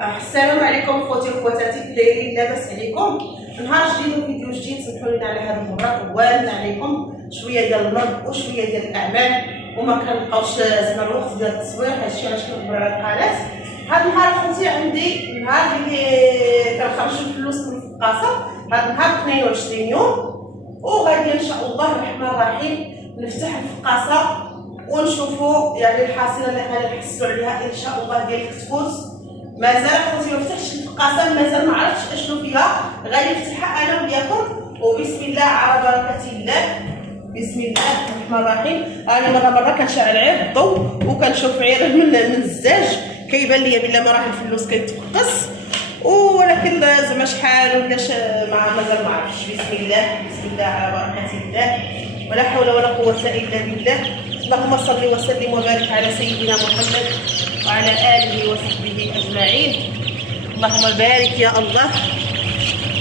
السلام عليكم خوتي وخواتاتي، كي دايرين؟ لاباس عليكم؟ نهار جديد وفيديو جديد. سمحوا لنا على هذه المره طولنا عليكم شويه ديال المرض وشويه ديال الاعمال وما كنلقاوش زعما الوقت ديال التصوير. هادشي علاش كنكبر على القناه. هاد النهار خوتي عندي نهار اللي كنخرجوا الفلوس من الفقاصه. هاد النهار 22 يوم وغادي ان شاء الله الرحمن الرحيم نفتح الفقاصه ونشوفوا يعني الحاصله اللي غادي نحصلوا عليها ان شاء الله ديال الكتكوت. مازال خوتي ما فتحتش الفقاصه، مازال ما عرفتش اشنو فيها، غادي نفتحها انا وياكم وبسم الله على بركه الله. بسم الله الرحمن الرحيم. انا مره كنشعل عير الضوء وكنشوف عير من الزاج كيبان ليا بلا ما راه الفلوس كيتفقس، ولكن زعما شحال ولاش مازال ما عرفتش. بسم الله على بركه الله، ولا حول ولا قوه الا بالله. اللهم صل وسلم وبارك على سيدنا محمد وعلى آله وصحبه أجمعين. اللهم بارك يا الله.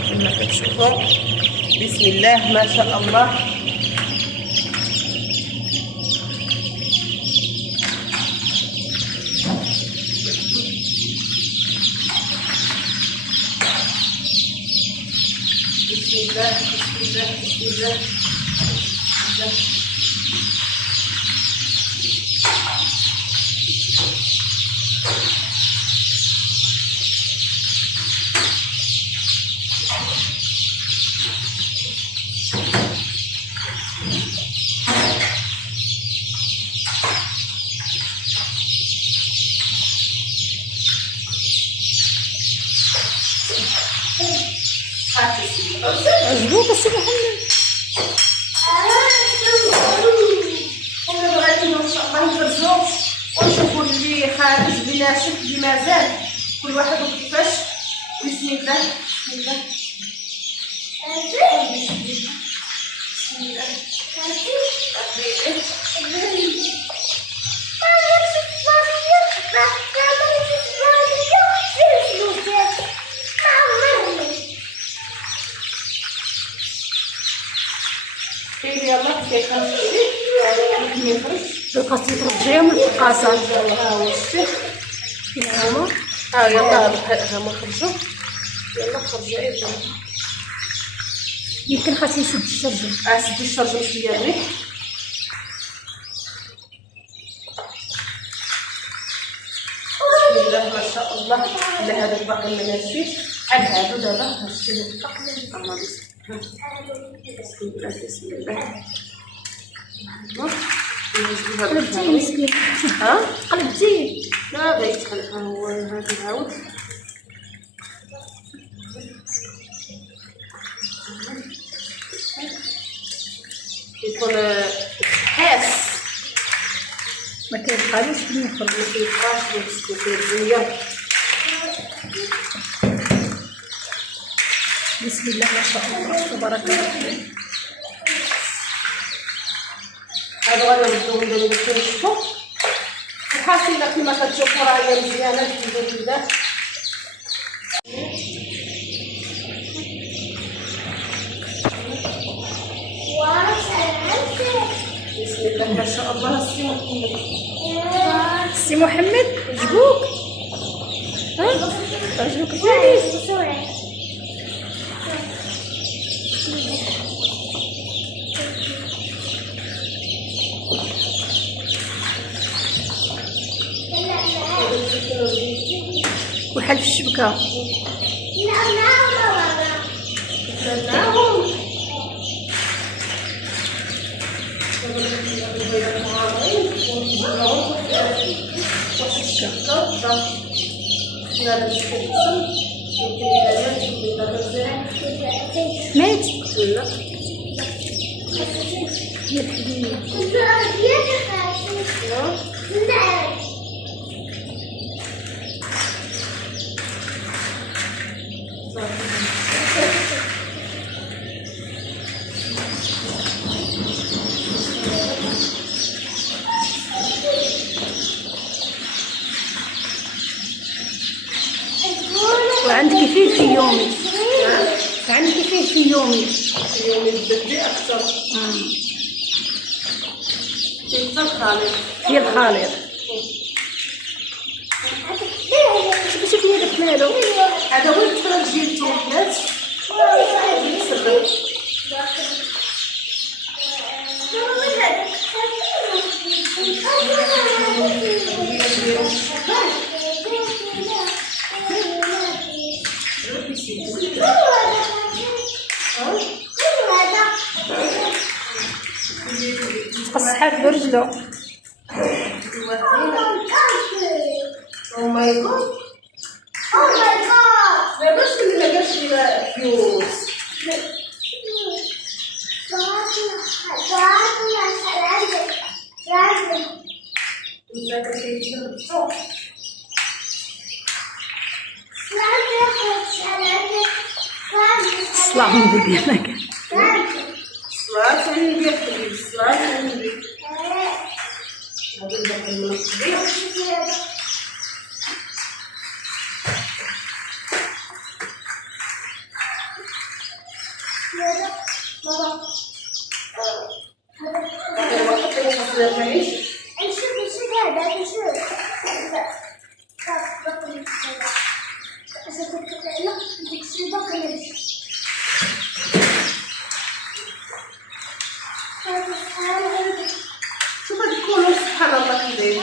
كما كتشوفوا بسم الله ما شاء الله. بسم الله بسم الله بسم الله. عجبوك السي محمد؟ انا بغيت ان شاء الله نفرجو ونشوفوا اللي خارج اللي ناشف اللي مازال كل واحد وكيفاش. بسم الله بسم الله بسم الله. يلا كيخرج القص ترجعيهم الفقاصه. ها هو شتي هما يلا هما خرجوا. يلا خرجوا عيد يمكن خاص يسد الشرجم. سدي الشرجم شويه الريح. بسم الله ما شاء الله. لا هذا الباقي ما ناشفيش بحال هادو دابا هشتي الباقي. بسم الله بسم الله. قلبتيه مسكين. ها قلبتيه. لا بغيت خلقها هو هذا العود. كيكون حاس ما كيبقاش فين يخرج. ما كيبقاش في الدنيا. بسم الله ما شاء الله تبارك الله. هادو غادي نبداو نديرو باش نشوفو الحاصله كما كتشوفوا راه هي مزيانه الحمد لله. بسم الله ما شاء الله. السي محمد السي محمد عجبوك؟ عجبوك كلش؟ وحل في الشبكه. مات؟ لا يا الحبيب. وعندك فيه في يومي. عندك فيه في يومي. يومي بدي اكثر. في الخالط. هي الخالط. شوفي يدك ديالو. هذا هو الفراغ ديال التوحلات. تقصحات برجلو. او ماي جاد دابا شكون اللي ما قالش لي فيوز سلام ديالك. صلاة النبي حبيبي صلاة النبي. غادي ندخل المنقبين. شوف هاد الكولور سبحان الله كي داير.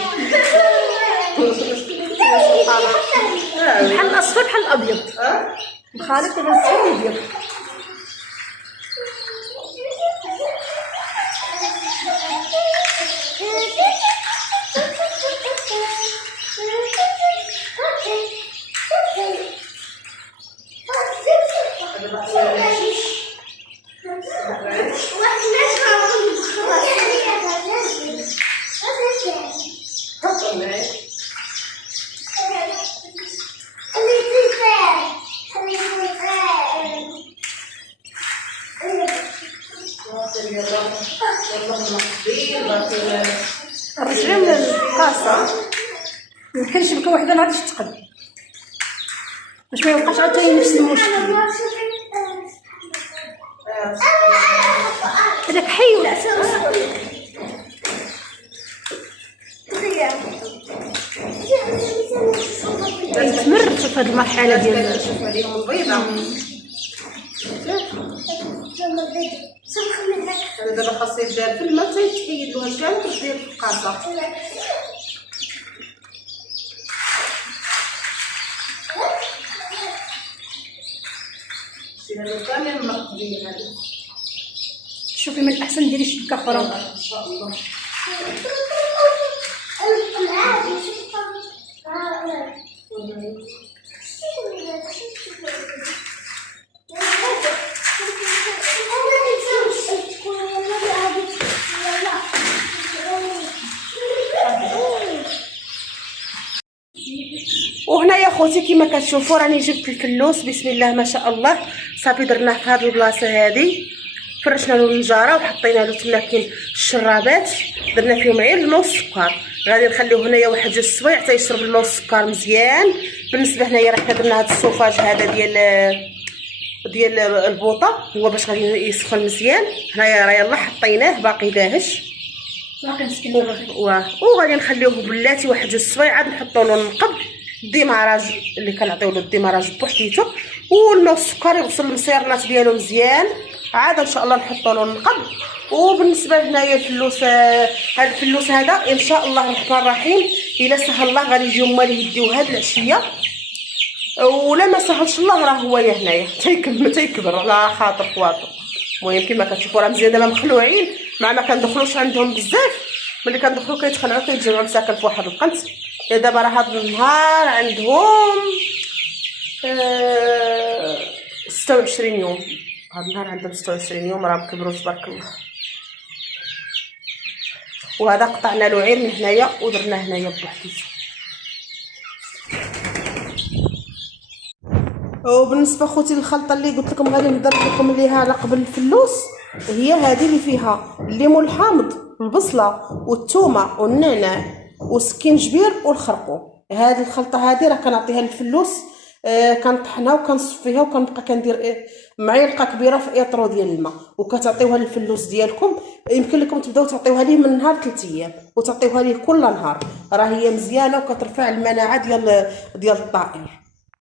بحال الاصفر بحال الابيض. مخالط بين الصفر والابيض. الرجلين من الكاسه ميمكنش بكا وحده ما غاديش تقد باش ما يبقاش عاوتاني نفس المشكل. هذاك حي ولا يتمرد في هذه المرحله ديال شوف عليهم البيضه. انا دابا خاصو يدار في الماء حتى يتحيد له هاد كامل باش داير في القاصه. شي هادو كامل مقبلين هادو. شوفي من الاحسن ديري شبكه اخرى ان شاء الله. وهنايا خوتي كما كتشوفوا راني جبت الفلوس بسم الله ما شاء الله صافي درناه في هذه البلاصه هذه. فرشنا له النجاره وحطينا له تما كاين الشرابات درنا فيهم غير الماء والسكر. غادي نخليوه هنايا واحد 2 سوايع حتى يشرب الماء والسكر مزيان. بالنسبه هنايا راه درنا هذا الصوفاج هذا ديال البوطه هو باش غادي يسخن مزيان. هنايا راه يلاه حطيناه باقي داهش باقي مسكين. وغادي نخليوه بلاتي واحد 2 سوايع عاد نحطوا له النقب الديماراج اللي كنعطيو له الديماراج بوحديته والماء والسكر يغسل المصيرنات ديالو مزيان. عاد ان شاء الله نحطوا له النقب. وبالنسبه هنايا الفلوس هاد الفلوس هذا ان شاء الله الرحمن الرحيم الا سهل الله غادي يجيو هما اللي يديو هاد العشيه ولا ما سهلش الله راه هو هنايا تيكبر على خاطر خواطر. المهم كما كتشوفوا راه مزيان دابا مخلوعين مع ما كندخلوش عندهم بزاف. ملي كندخلو كيتخلعوا كيتجمعوا مساكن في واحد القنت. دابا راه هاد النهار عندهم 26 يوم. هاد النهار عندهم 26 يوم راه كبروا تبارك الله. وهذا قطعنا له عير من هنايا ودرناه هنايا بوحديته. وبالنسبه خوتي للخلطه اللي قلت لكم غادي نهضر لكم عليها على قبل الفلوس هي هذه اللي فيها الليمون الحامض والبصله والثومه والنعناع والسكينجبير والخرقوم. هذه الخلطه هذه راه كنعطيها للفلوس. كنطحنها وكنصفيها وكنبقى كندير معلقه كبيره في اطرو ديال الماء وكتعطيوها للفلوس ديالكم. يمكن لكم تبداو تعطيوها ليه من نهار 3 ايام وتعطيوها ليه كل نهار. راه هي مزيانه وكترفع المناعه ديال الطائر.